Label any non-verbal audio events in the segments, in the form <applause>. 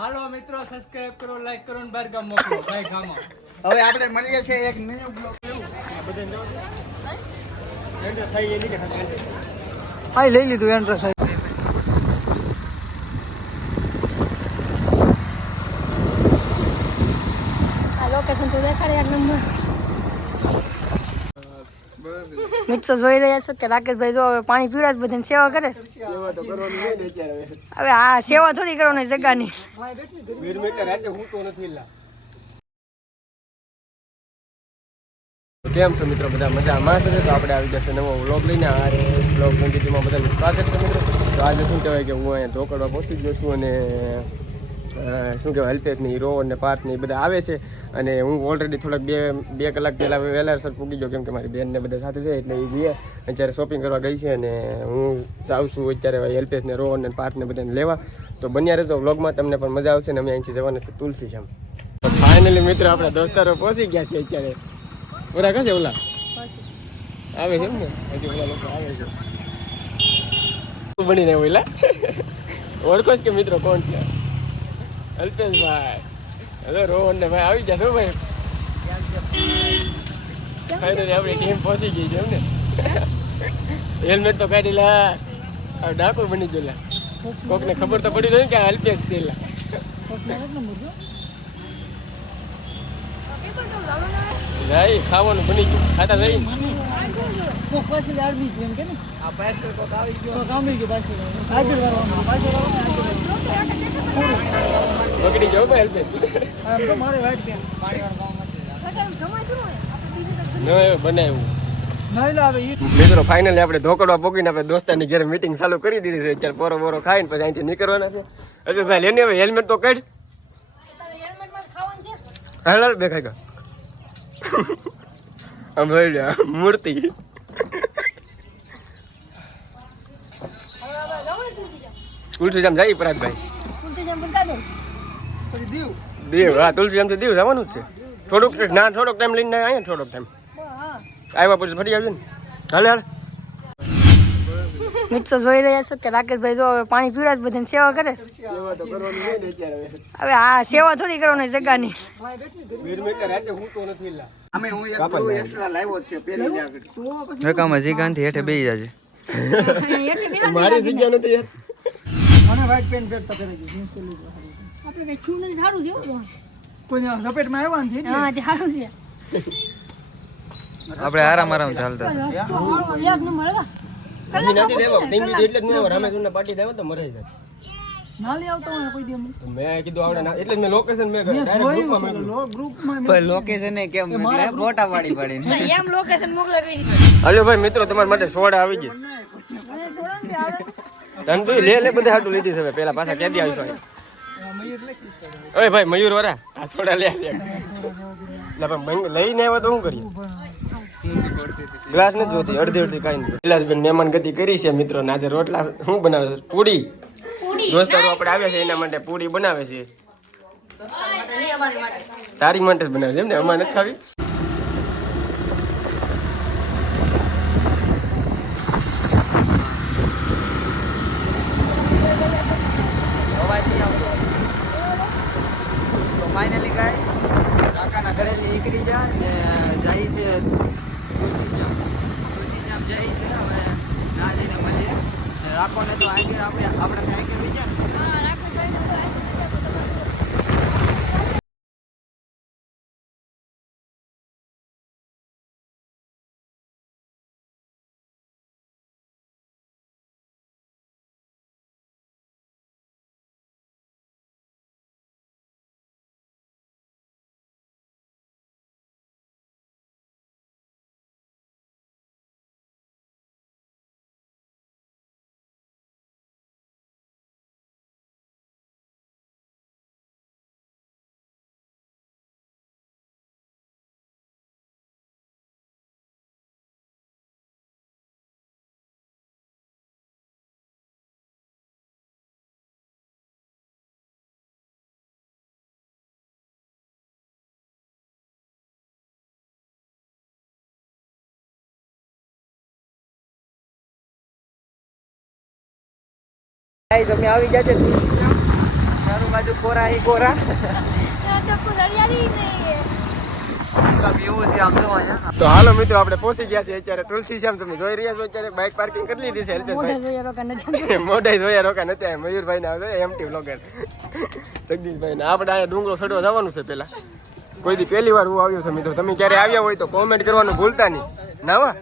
હાલો મિત્રો સબસ્ક્રાઇબ કરો લાઈક કરો ને બાર ગામ મોકલો. ભાઈ ગામો. હવે આપણે મળીએ છીએ એક ન્યુ બ્લોગ હા લઈ લીધું એન્ટ્ર થાય. આ લોકેશન તો દેખાડે એક નંબર મિત્રો જોઈ રહ્યા છો કે રાકેશભાઈ જો હવે પાણી જ બધાને સેવા કરે હવે. આ સેવા થોડી કરવાની જગાની કેમ છો મિત્રો બધા? મજામાં છે? તો આપણે આવી જશે નવો વ્લોગ લઈને. આ વ્લોગ ટ્વેન્ટીમાં બધાનું સ્વાગત છે મિત્રો. તો આજે શું કહેવાય કે હું અહીંયા ઢોકળવા પહોંચી ગયો છું અને શું કહેવાય અલ્પેશની રો અને પાર્ટની એ બધા આવે છે. અને હું ઓલરેડી થોડાક બે બે કલાક પહેલાં વહેલાસર પૂગી ગયો, કેમ કે મારી બેનને બધા સાથે છે, એટલે એ જઈએ અત્યારે શોપિંગ કરવા ગઈ છે અને હું જાઉં છું, અત્યારે અલ્પેશને રો અને પાર્ટને બધાને લેવા. તો બન્યા રહેજો વ્લોગમાં તમને પણ મજા આવશે ને અમે અહીંથી જવાના છે તુલસી છે ફાઇનલી મિત્રો આપણા દોસ્તારો પહોંચી ગયા છે અત્યારે. ઓલા કશે ઓલા? આવે છે એમ ને? હજી ઓલા લોકો આવે છે. બનીને ઓલા? ઓળખો કે મિત્રો કોણ છે? અલ્પેશભાઈ. હેલો રોહન ને ભાઈ આવી જશો ભાઈ? ફાઈનલી આપણી ટીમ પહોંચી ગઈ છે એમ ને? હેલ્મેટ તો કાઢી લા. ડાકુ બની કોક કોકને ખબર તો પડી ગઈ ને કે આ અલ્પેશ છે એલા જાય ખાવાનું બની ગયું. ખાતા જઈ પાછી આર્મી એમ કે ને આ બાઇક કોક આવી ગયો કામ ગયો પાછી આગળ વાળવાનું પાછળ વાળવાનું બગડી જાવ ભાઈ અલ્પેશ આમ તો મારે વાઈટ પેન પાણી વાળવાનું બનાવ્યું. મિત્રો ફાઇનલી આપણે ધોકડવા પોકીને આપણે દોસ્તાની ઘરે મીટિંગ ચાલુ કરી દીધી છે. ચાલ પોરો બોરો ખાઈને પછી અહીંથી નીકળવાના છે. એટલે ભાઈ લેને હવે હેલ્મેટ તો કાઢ. હાલ હાલ બે ખાઈ આમ જોઈ લે મૂર્તિ. તુલસી જામ જાય પરાગભાઈ. દીવ હા તુલસી જામ દેવ જવાનું જ છે. થોડુંક ના થોડોક ટાઈમ લઈને અહીંયા થોડોક ટાઈમ આવ્યા પછી ફરી આવ્યું ને. હાલે હાલ. મિત્રો જોઈ રહ્યા છો કે રાકેશભાઈ જો હવે પાણી પીવડા જ બધાને સેવા કરે હવે. આ સેવા થોડી કરવાની જગાની. જગામાં હું એક બ્લુ એક્સ્ટ્રા લાવ્યો. છે પેલી જ જીગાંથી હેઠે બેસી જાજે. મારી જગ્યા નથી યાર. મને વાઈટ પેન પહેરતા કરે છે આપણે કઈ છું નથી સારું છે હો. કોઈ ઝપેટમાં આવ્યા નથી હા તે સારું છે. આપણે આરામ આરામ ચાલતા નંબર નથી લેવા ટીંગી એટલે જ નહીં રામેશ્વરના પાટી લાવ્યો તો મરે જાય. ના લઈ આવતા હોય કોઈ દી મેં કીધું આવડે ના. એટલે મેં લોકેશન મેં ડાયરેક્ટ ગ્રુપમાં મેં ગ્રુપમાં પણ લોકેશન એ કેમ એટલે ફોટા પાડી પાડીને એમ લોકેશન મોકલે કઈ હલો ભાઈ મિત્રો તમારા માટે સોડા આવી ગઈ તને તું લે લે બધા હાટું લીધી છે. પેલા પાછા કેદી આવીશું ઓય ભાઈ મયુર વરા. આ છોડા લે લે. લે ભાઈ લઈને આવ્યો તો શું કરીએ? ગ્લાસ નથી જોતી અડધી અડધી કાંઈ નહીં વિલાસબેન મહેમાન ગતિ કરી છે મિત્રો ને આજે રોટલા શું બનાવે છે? પૂડી. દોસ્તારો આપણે આવે છે એના માટે પૂડી બનાવે છે. તારી માટે જ બનાવે છે એમ ને? અમારે નથી ખાવી અવાજ નહીં આવતો તો ફાઇનલી ગાય કાકાના ઘરેથી નીકળી જા ને જાય છે તુલસીશ્યામ તુલસીશ્યામ જાય છે, હવે ના જઈને મળીએ રાખોને તો આગળ આપણે આપણે ત્યાં આગળ લઈ તમે આવી જાજે ચારો બાજુ કોરા હી કોરા. તો હાલો મિત્રો આપણે પહોંચી ગયા છે અત્યારે તુલસી શ્યામ તમે જોઈ રહ્યા છો અત્યારે બાઇક પાર્કિંગ કરી લીધી છે મોઢા મોઢાઈ જોયા રોકા નથી <laughs> મયુરભાઈ ને આવે એમટી બ્લોગર જગદીશભાઈ ને આપણે અહીંયા ડુંગરો ચડવા જવાનું છે પેલા. કોઈ દી પહેલી વાર હું આવ્યો છું મિત્રો. તમે ક્યારે આવ્યા હોય તો કોમેન્ટ કરવાનું ભૂલતા નહીં. નાવા?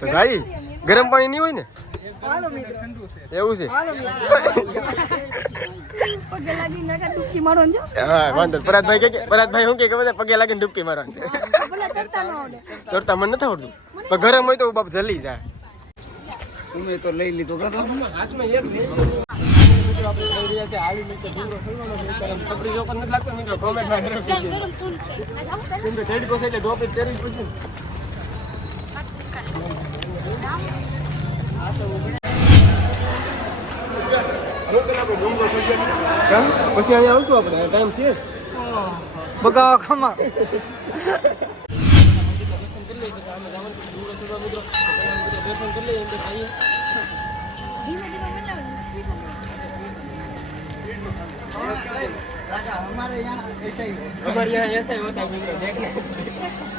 તો ભાઈ ગરમ પાણી નહીં હોય ને? એવું છે? પગે લાગીને ડૂબકી મારો જો. હા વાંધો નહીં. પરાગભાઈ કે કે પરાગભાઈ શું કે ખબર પગે લાગીને ડૂબકી મારવાની ભલે તરતા ન આવડે. તરતા મને નથી આવડતું. પણ ગરમ હોય તો બાપ જલી જાય. તમે તો લઈ લીધું. કરો પછી અહીંયા આવશું આપણે ટાઈમ છે બગાવા ખમા हमारे यहाँ ऐसा ही होता है मित्रों देखना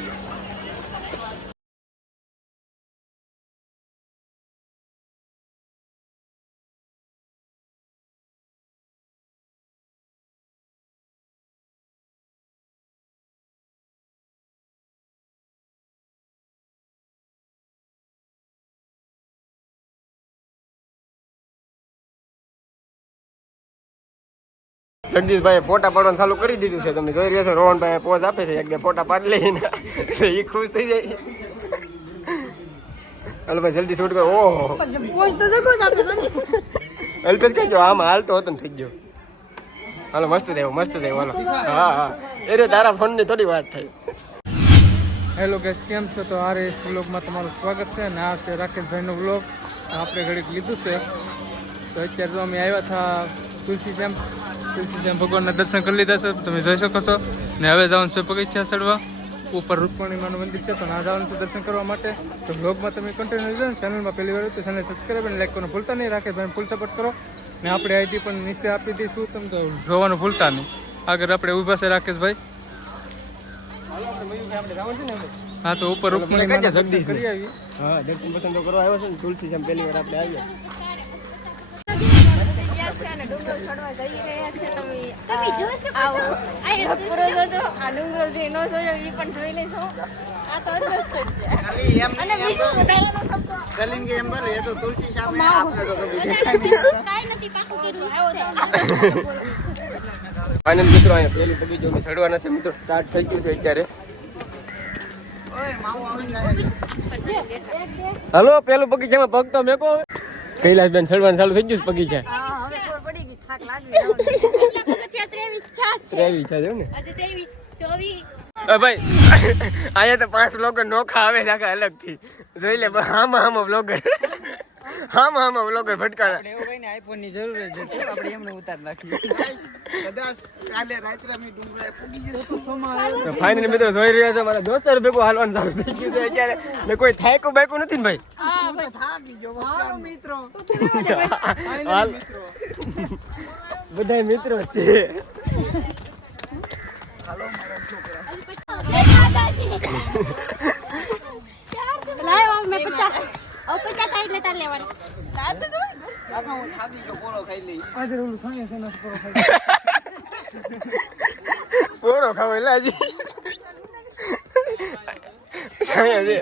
જગદીશભાઈ ફોટા પાડવાનું ચાલુ કરી દીધું છે. તમે જોઈ રહ્યા છો રોહનભાઈ પોઝ આપે છે એક બે ફોટા પાડી લઈને. એટલે એ ખુશ થઈ જાય. હાલો ભાઈ જલ્દી શૂટ કરો. ઓહો. અલ્પેશ કહેજો આમાં હાલતો હતો ને થઈ ગયો. હાલો મસ્ત થયો મસ્ત થયો હાલો. હા હા. એ રે તારા ફોનની થોડી વાત થઈ. હેલો ગેસ કેમ છો? તો આર એસ વ્લોગમાં તમારું સ્વાગત છે અને આ છે રાકેશભાઈનો વ્લોગ. આપણે ઘડીક લીધું છે. તો અત્યારે તો અમે આવ્યા હતા તુલસી શ્યામ. તુલસી ભગવાનના દર્શન કરી લીધા છે તમે જોઈ શકો છો. ને હવે જવાનું છે પગથિયા ચડવા. ઉપર રૂકમણીમાનું મંદિર છે તો ના જવાનું છે દર્શન કરવા માટે. તો બ્લોગમાં તમે કન્ટિન્યુ લીધો ને ચેનલમાં પહેલી વાર તો ચેનલ સબસ્ક્રાઈબ અને લાઈક કરવાનું ભૂલતા નહીં. રાખે ભાઈ ફૂલ સપોર્ટ કરો. ને આપણે આઈડી પણ નીચે આપી દઈશું. તમે તો જોવાનું ભૂલતા નહીં. આગળ આપણે ઊભા છે રાકેશભાઈ. હા તો ઉપર રૂકમણી કરી આવી. હા દર્શન બર્શન તો કરવા આવ્યો છે ને તુલસી જેમ પહેલી વાર આપણે આવ્યા. તમે જોઈ શકો છો. આ પૂરો જોજો. આ ડુંગરો છે નો જોયો ઈ પણ જોઈ લેશો આ તો અદ્ભુત છે. અને બીજું વધારાનો શબ્દ. કલિંગ એમ ભલે એ તો તુલસી સામે આપણે તો કાઈ નથી પાકું કર્યું ફાઇનલ મિત્રો અહીંયા પેલી બગીચો ચડવાના છે. મિત્રો સ્ટાર્ટ થઈ ગયું છે અત્યારે. હલો પેલું બગીચામાં પગ તો મેકો હવે. કૈલાસબેન ચડવાનું ચાલુ થઈ ગયું છે બગીચા હવે ખબર પડી ગઈ થાક લાગી એટલા પગથિયા ત્રેવીસ ઈચ્છા છે. ત્રેવી છે ને? આજે ત્રેવીસ ચોવીસ. અ ભાઈ <laughs> અહીંયા તો પાંચ બ્લોગર નોખા આવે છે અલગથી. જોઈ લે હામાં હામાં બ્લોગર હામાં હામાં બ્લોગર ભટકાણા એવું કઈ ને આઈફોનની જરૂર જ નથી આપણે એમને ઉતાર નાખીએ કદાચ કાલે રાત્રે અમે ડુંગરા પૂગી જશું. સોમાં તો ફાઇનલ મિત્રો જોઈ રહ્યા છે મારા દોસ્તાર ભેગો હાલવાનું ચાલુ થઈ ગયું છે અત્યારે. ને કોઈ થાયકું બાયકું નથી ને ભાઈ? થાકી ગયો મારો મિત્રો. હાલ. બધા મિત્રો. છે. લાવ મે પચાસ. ઓ પચાસ સાઈડ લેતા લેવાના. કાકા હું થાકી ગયો પોરો ખાઈ લઈ. પોરો ખાવ એટલે હજી છે.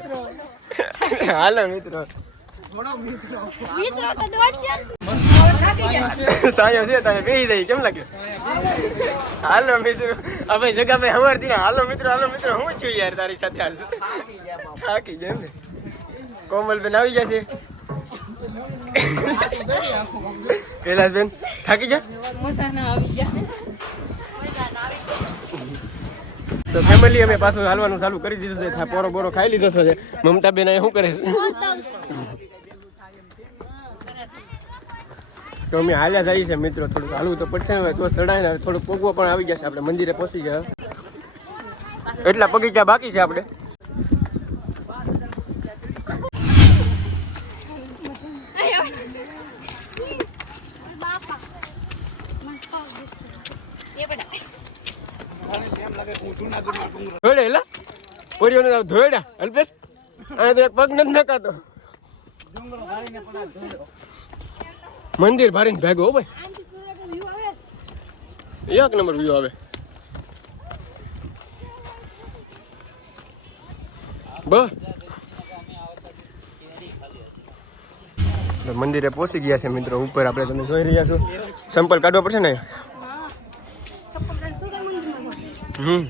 હાલો મિત્રો. થોડો મિત્રો. મિત્રો તો દોડશે સાયો છે તમે બેસી જાય કેમ લાગે? હાલો મિત્રો. આ જગા ભાઈ હાલો મિત્રો હાલો મિત્રો. હું છું યાર તારી સાથે હાલ. થાકી જાય ને? કોમલબેન આવી જશે કૈલાસબેન થાકી જા તો ફેમિલી અમે પાછું હાલવાનું ચાલુ કરી દીધું છે પોરો બોરો ખાઈ લીધો છે મમતાબેન અહીં શું કરે છે તો અમે હાલ્યા જઈએ છે મિત્રો થોડુંક હાલવું તો પડશે ને તો ચડાય ને થોડુંક પોગવો પણ આવી જશે આપણે મંદિરે પહોંચી જાય એટલા બગીચા બાકી છે આપણે ધોડે એલા પોરીઓને તો ધોયડા અલ્પેશ આ તો એક પગ નથી નાખાતો. મંદિર ભારીને ભેગો હો ભાઈ. એક નંબર વ્યૂ આવે. બસ મંદિરે પહોંચી ગયા છે મિત્રો. ઉપર આપણે તમે જોઈ રહ્યા છો. સંપલ કાઢવા પડશે ને? હમ.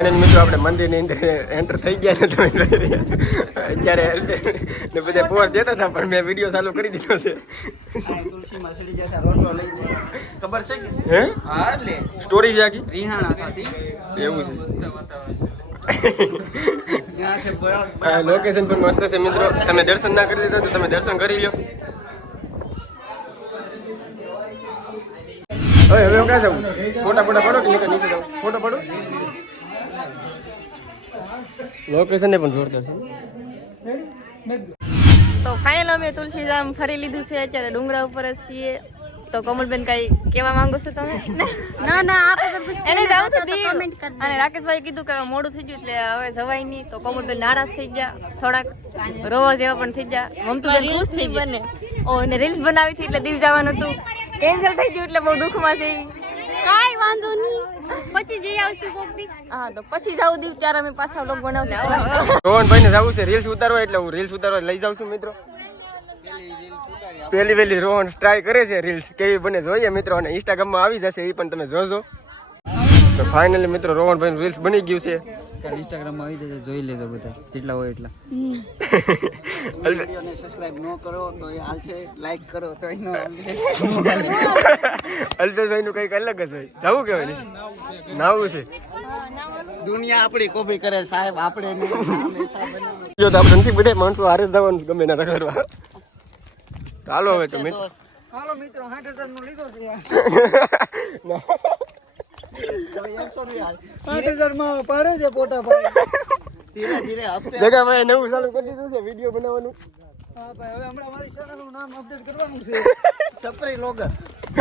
અને મિત્રો આપણે મંદિરની અંદર એન્ટર થઈ ગયા છે. તમે અત્યારે ને બધા પોસ્ટ દેતા હતા પણ મેં વીડિયો ચાલુ કરી દીધો છે. ખબર છે કે? હે? હા એટલે. સ્ટોરી જાગી આખી? રીહાણા ખાતી એવું છે. લોકેશન <laughs> પણ મસ્ત છે મિત્રો. તમે દર્શન ના કરી દીધા તો તમે દર્શન કરી લો હવે હવે ક્યાં જવું ફોટા ફોટા પડો કે નીચે જવું ફોટો પડો? લોકેશન પણ જોરદાર છે. તો ફાઇનલ અમે તુલસીધામ ફરી લીધું છે. અત્યારે ડુંગળા ઉપર જ છીએ. તો કમલબેન કઈ કેવા માંગો છો તમે? ના ના આપ અગર કુછ એને જાવ તો કમેન્ટ કર અને રાકેશભાઈ કીધું કે મોડું થઈ ગયું એટલે હવે જવાય નહીં. તો કમલબેન નારાજ થઈ ગયા. થોડાક રોવા જેવા પણ થઈ ગયા. મમતુબેન ખુશ થઈ બને. ઓ અને રીલ્સ બનાવી હતી એટલે દીવ જવાનું હતું. કેન્સલ થઈ ગયું એટલે બહુ દુઃખમાં છે. કાઈ વાંધો નહીં. પછી જઈ આવશું કોક દી. હા તો પછી જાવ દી ત્યારે અમે પાછા વ્લોગ બનાવશું. રોહનભાઈ ને જવું છે રીલ્સ ઉતારવા એટલે હું રીલ્સ ઉતારવા લઈ જાઉં છું મિત્રો. પહેલી પેલી રોહન ટ્રાય કરે છે રીલ્સ કેવી બને જોઈએ મિત્રો અને ઇન્સ્ટાગ્રામમાં આવી જશે એ પણ તમે જોજો. તો ફાઇનલી મિત્રો રોહનભાઈ રીલ્સ બની ગયું છે. કાલ ઇન્સ્ટાગ્રામમાં આવી જશે જોઈ લેજો બધા જેટલા હોય એટલા. વિડીયોને સબસ્ક્રાઇબ ન કરો તો એ હાલશે લાઈક કરો તો એનો અલ્પેશભાઈ નું કંઈક અલગ જ હોય. જવું નહીં નાવું છે. દુનિયા આપણી કોપી કરે સાહેબ આપણે. જો તો આપણે નથી બધા માણસો હારે જવાનું ગમે ના કરવા ચાલો હવે તો મિત્રો હાલો મિત્રો સાઠ નો લીધો છે. <laughs> સાઠ હજારમાં પાડે છે પોટા ભાઈ જગા ભાઈ નવું ચાલુ કરી દીધું છે વીડિયો બનાવવાનું. હા ભાઈ હવે હમણાં મારી ચેનલનું નામ અપડેટ કરવાનું છે. <laughs> છપરી લોગર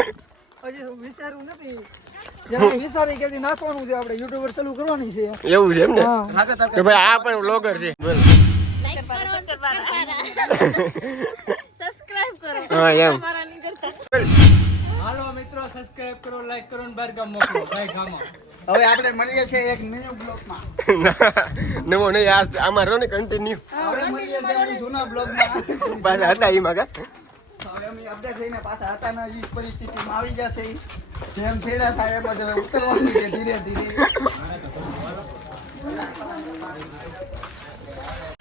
<laughs> હજી વિચાર્યું નથી. જ્યારે વિચારી કે નાખવાનું છે આપણે યુટ્યુબર ચાલુ કરવાની છે. એવું છે એમ ને? કે ભાઈ આ પણ બ્લોગર છે. બોલ. સબસ્ક્રાઇબ કરો <laughs> હા એમ. મારા નહીં કરતા હાલો મિત્રો સબસ્ક્રાઇબ કરો લાઈક કરો ને બહાર ગામ મોકલો. ભાઈ ગામમાં હવે આપણે મળીએ છીએ એક ન્યુ બ્લોગમાં <laughs> નવો નહીં આ આમાં રહો ને કન્ટિન્યુ આપણે મળીએ છીએ આપણી જૂના બ્લોગમાં પાછા હતા એમાં માગા હવે અમે અપડેટ થઈને પાછા હતા ને એ પરિસ્થિતિમાં આવી જશે ઈ. જેમ છેડા થાય એમ જ હવે ઉતરવાનું છે ધીરે ધીરે.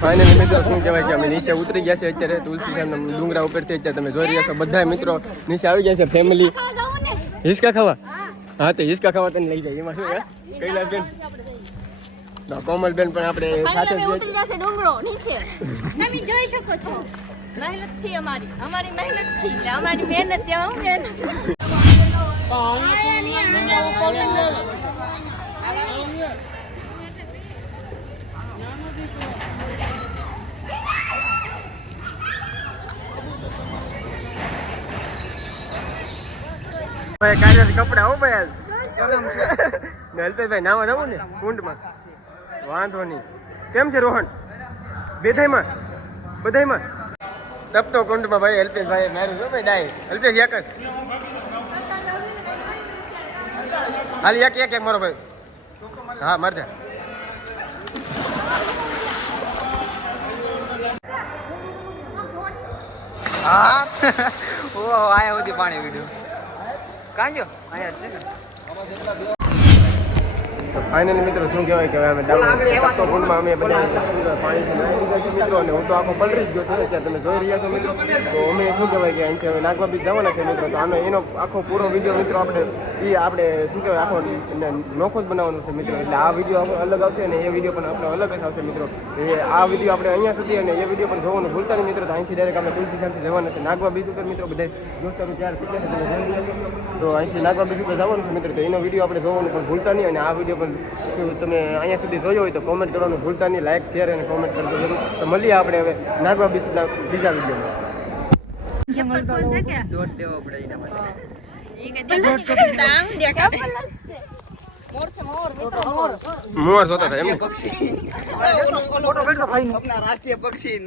ફાઇનલી મિત્રો શું કહેવાય કે અમે નીચે ઉતરી ગયા છે અત્યારે તુલસી સાહેબ ડુંગરા ઉપરથી અત્યારે તમે જોઈ રહ્યા છો. બધા મિત્રો નીચે આવી ગયા છે. ફેમિલી હિસકા ખાવા? હા તો હિસકા ખાવા તને લઈ જાય. એમાં શું હે કૈલાસબેન તો કોમલબેન પણ આપણે સાથે ઉતરી જશે ડુંગરો નીચે. તમે જોઈ શકો છો. મહેનતથી અમારી. અમારી મહેનતથી. એટલે અમારી મહેનત ત્યાં હું મહેનત. ભાઈ કાલે કપડા હો ભાઈ. <laughs> ને અલ્પેશભાઈ નાવા જવું ને? કુંડમાં. વાંધો નહીં. કેમ છે રોહન? બેધાઈમાં બધાઈમાં તપતો કુંડમાં ભાઈ અલ્પેશભાઈ મારું જો ભાઈ ડાય. અલ્પેશ એક જ. હાલ એક એક એક મારો ભાઈ. હા મારજા હા. <laughs> ઓ આયા સુધી પાણી વિડિયો કાં ગયો અહીંયા છે ને? ફાઇનલી મિત્રો શું કહેવાય કે અમે તપતો અમે બધા પાણીથી નાહી લીધા છે મિત્રો અને હું તો આખો પલરી જ ગયો છું. અત્યારે તમે જોઈ રહ્યા છો મિત્રો. તો અમે શું કહેવાય કે અહીંથી હવે નાગવા બીચ જવાના છે મિત્રો. તો આનો એનો આખો પૂરો વીડિયો મિત્રો આપણે એ આપણે શું કહેવાય આખો નોખો જ બનાવવાનો છે મિત્રો. એટલે આ વીડિયો અલગ આવશે અને એ વીડિયો પણ આપણે અલગ જ આવશે મિત્રો. એ આ વીડિયો આપણે અહીંયા સુધી અને એ વીડિયો પણ જોવાનું ભૂલતા નહીં મિત્રો. તો અહીંથી ડાયરેક્ટ આપણે તુલસી શાંતિ જવાના છે. નાગવા બીચ ઉપર મિત્રો બધા દોસ્તારો ત્યાર. તો અહીંથી નાગવા બીચ ઉપર જવાનું છે મિત્રો. તો એનો વીડિયો આપણે જોવાનું પણ ભૂલતા નહીં અને આ વીડિયો પણ શું તમે અહીંયા સુધી જોયો હોય તો કોમેન્ટ કરવાનું ભૂલતા નહીં. લાઈક શેર અને કોમેન્ટ કરજો જરૂર. તો મળીએ આપણે હવે નાગવા બીસના બીજા વિડીયોમાં. પહોંચા क्या દોઢ દેવો પડે એના માટે. ઈ કે દિવસ આમ દેખાય. મોર જોતા હતા એમ? પક્ષી. ફોટો બેઠો ભાઈ આપણા રાષ્ટ્રીય પક્ષી